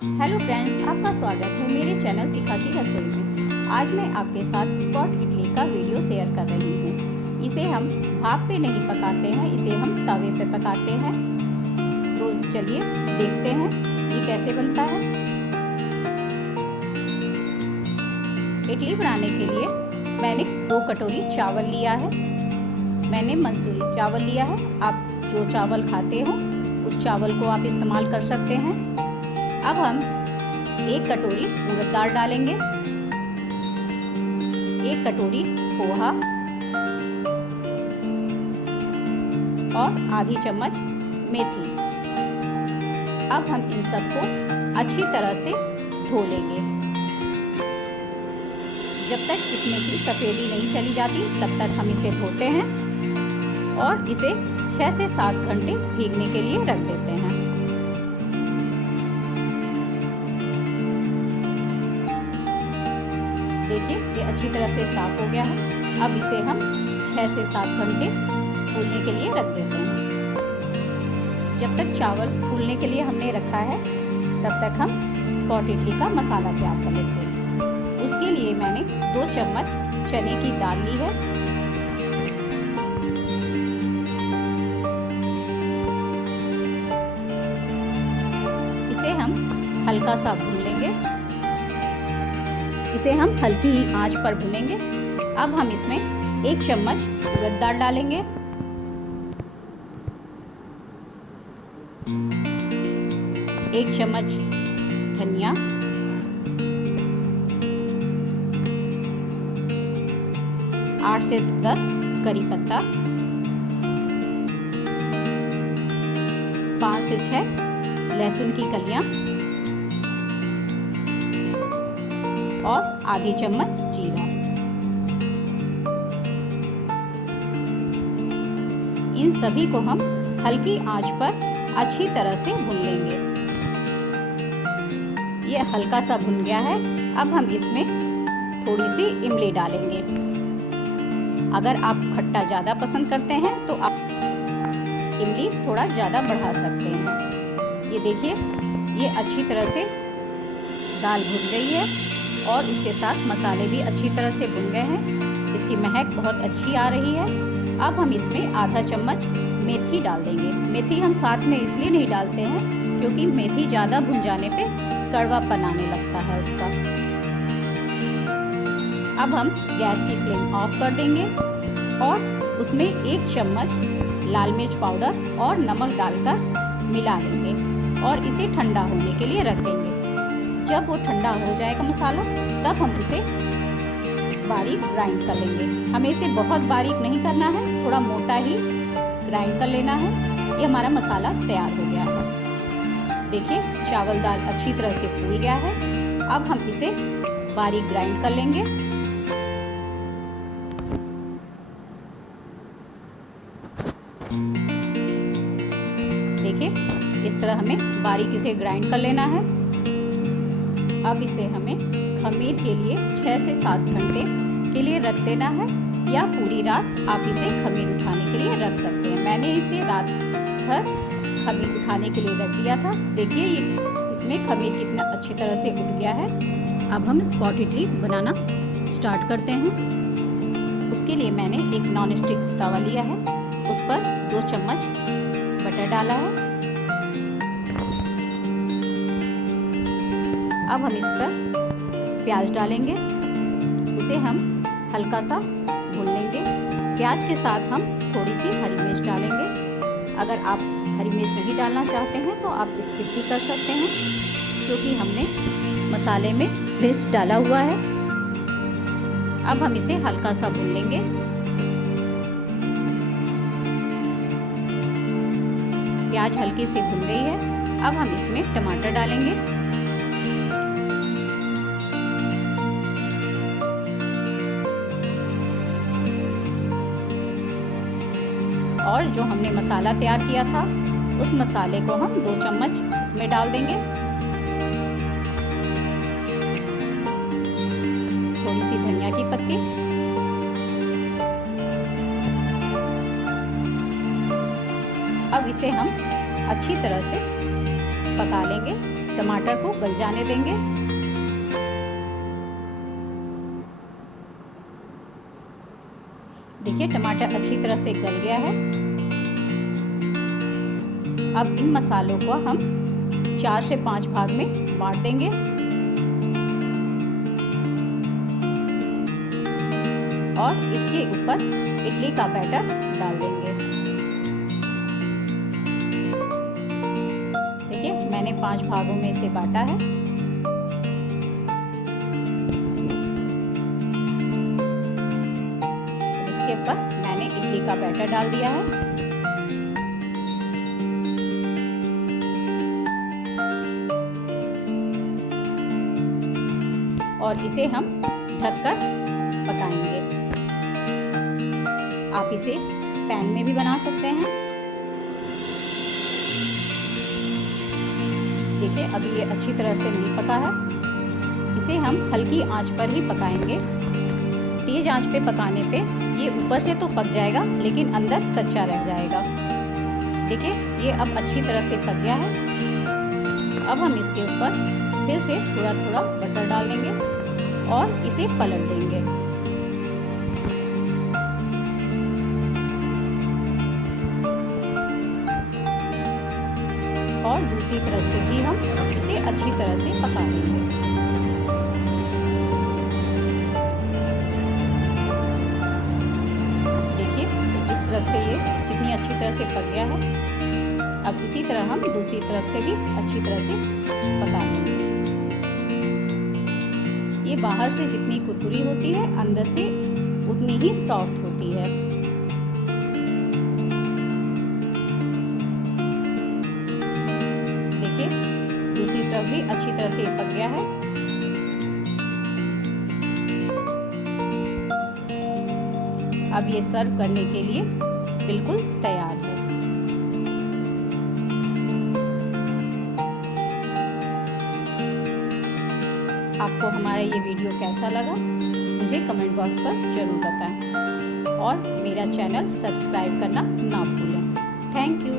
Hello friends, आपका स्वागत है मेरे चैनल सिखाती रसोई में। आज मैं आपके साथ स्पॉट इडली का वीडियो शेयर कर रही हूँ। इसे हम भाप पे नहीं पकाते हैं, इसे हम तवे पे पकाते हैं। तो चलिए देखते हैं ये कैसे बनता है। इडली बनाने के लिए मैंने 2 कटोरी चावल लिया है। मैंने मंसूरी चावल लिया है। आप जो चावल खाते हो उस चावल को आप इस्तेमाल कर सकते हैं। अब हम 1 कटोरी उड़द दाल डालेंगे, 1 कटोरी पोहा और आधी चम्मच मेथी। अब हम इन सबको अच्छी तरह से धो लेंगे। जब तक इसमें की सफ़ेदी नहीं चली जाती तब तक हम इसे धोते हैं और इसे 6 से 7 घंटे भीगने के लिए रख देते हैं। देखिए ये अच्छी तरह से साफ़ हो गया है। अब इसे हम 6 से 7 घंटे फूलने के लिए रख देते हैं। जब तक चावल फूलने के लिए हमने रखा है तब तक हम स्पॉट इडली का मसाला तैयार कर लेते हैं। उसके लिए मैंने 2 चम्मच चने की दाल ली है। इसे हम हल्का सा भून लेंगे। इसे हम हल्की ही आंच पर भूनेंगे। अब हम इसमें 1 चम्मच उड़द दाल डालेंगे, 1 चम्मच धनिया, 8 से 10 करी पत्ता, 5 से 6 लहसुन की कलियां और आधी चम्मच जीरा। इन सभी को हम हल्की आंच पर अच्छी तरह से भून लेंगे। ये हल्का सा भुन गया है। अब हम इसमें थोड़ी सी इमली डालेंगे। अगर आप खट्टा ज़्यादा पसंद करते हैं तो आप इमली थोड़ा ज़्यादा बढ़ा सकते हैं। ये देखिए ये अच्छी तरह से दाल भुन गई है और उसके साथ मसाले भी अच्छी तरह से भुन गए हैं। इसकी महक बहुत अच्छी आ रही है। अब हम इसमें आधा चम्मच मेथी डाल देंगे। मेथी हम साथ में इसलिए नहीं डालते हैं क्योंकि मेथी ज़्यादा भुन जाने पे कड़वापन आने लगता है उसका। अब हम गैस की फ्लेम ऑफ कर देंगे और उसमें 1 चम्मच लाल मिर्च पाउडर और नमक डालकर मिला लेंगे और इसे ठंडा होने के लिए रख देंगे। जब वो ठंडा हो जाएगा मसाला तब हम उसे बारीक ग्राइंड कर लेंगे। हमें इसे बहुत बारीक नहीं करना है, थोड़ा मोटा ही ग्राइंड कर लेना है। ये हमारा मसाला तैयार हो गया है। देखिए चावल दाल अच्छी तरह से फूल गया है। अब हम इसे बारीक ग्राइंड कर लेंगे। देखिए इस तरह हमें बारीक इसे ग्राइंड कर लेना है। अब इसे हमें खमीर के लिए 6 से 7 घंटे के लिए रख देना है या पूरी रात आप इसे खमीर उठाने के लिए रख सकते हैं। मैंने इसे रात भर खमीर उठाने के लिए रख दिया था। देखिए ये इसमें खमीर कितना अच्छी तरह से उठ गया है। अब हम स्पॉट इडली बनाना स्टार्ट करते हैं। उसके लिए मैंने एक नॉन स्टिक तवा लिया है, उस पर 2 चम्मच बटर डाला है। अब हम इस पर प्याज डालेंगे, उसे हम हल्का सा भून लेंगे। प्याज के साथ हम थोड़ी सी हरी मिर्च डालेंगे। अगर आप हरी मिर्च नहीं डालना चाहते हैं तो आप स्किप भी कर सकते हैं क्योंकि हमने मसाले में मिर्च डाला हुआ है। अब हम इसे हल्का सा भून लेंगे। प्याज हल्की सी भुन गई है। अब हम इसमें टमाटर डालेंगे। और जो हमने मसाला तैयार किया था उस मसाले को हम 2 चम्मच इसमें डाल देंगे। थोड़ी सी धनिया की पत्ती, अब इसे हम अच्छी तरह से पका लेंगे। टमाटर को गल जाने देंगे। देखिए टमाटर अच्छी तरह से गल गया है। अब इन मसालों को हम 4 से 5 भाग में बांट देंगे और इसके ऊपर इडली का बैटर डाल देंगे। देखिए मैंने 5 भागों में इसे बांटा है। इसके ऊपर मैंने इडली का बैटर डाल दिया है और इसे हम ढककर पकाएंगे। आप इसे पैन में भी बना सकते हैं। देखिए अभी ये अच्छी तरह से नहीं पका है। इसे हम हल्की आंच पर ही पकाएंगे। तेज आंच पे पकाने पे ये ऊपर से तो पक जाएगा लेकिन अंदर कच्चा रह जाएगा। देखिए ये अब अच्छी तरह से पक गया है। अब हम इसके ऊपर फिर से थोड़ा थोड़ा बटर डाल देंगे और इसे पलट देंगे। और दूसरी तरफ से भी हम इसे अच्छी तरह से पका लेंगे। देखिए इस तरफ से ये कितनी अच्छी तरह से पक गया है। अब इसी तरह हम दूसरी तरफ से भी अच्छी तरह से पका लेंगे। ये बाहर से जितनी कुरकुरी होती है अंदर से उतनी ही सॉफ्ट होती है। देखिए दूसरी तरफ भी अच्छी तरह से पक गया है। अब ये सर्व करने के लिए बिल्कुल तैयार है। आपको हमारा ये वीडियो कैसा लगा मुझे कमेंट बॉक्स पर ज़रूर बताएं और मेरा चैनल सब्सक्राइब करना ना भूलें। Thank you.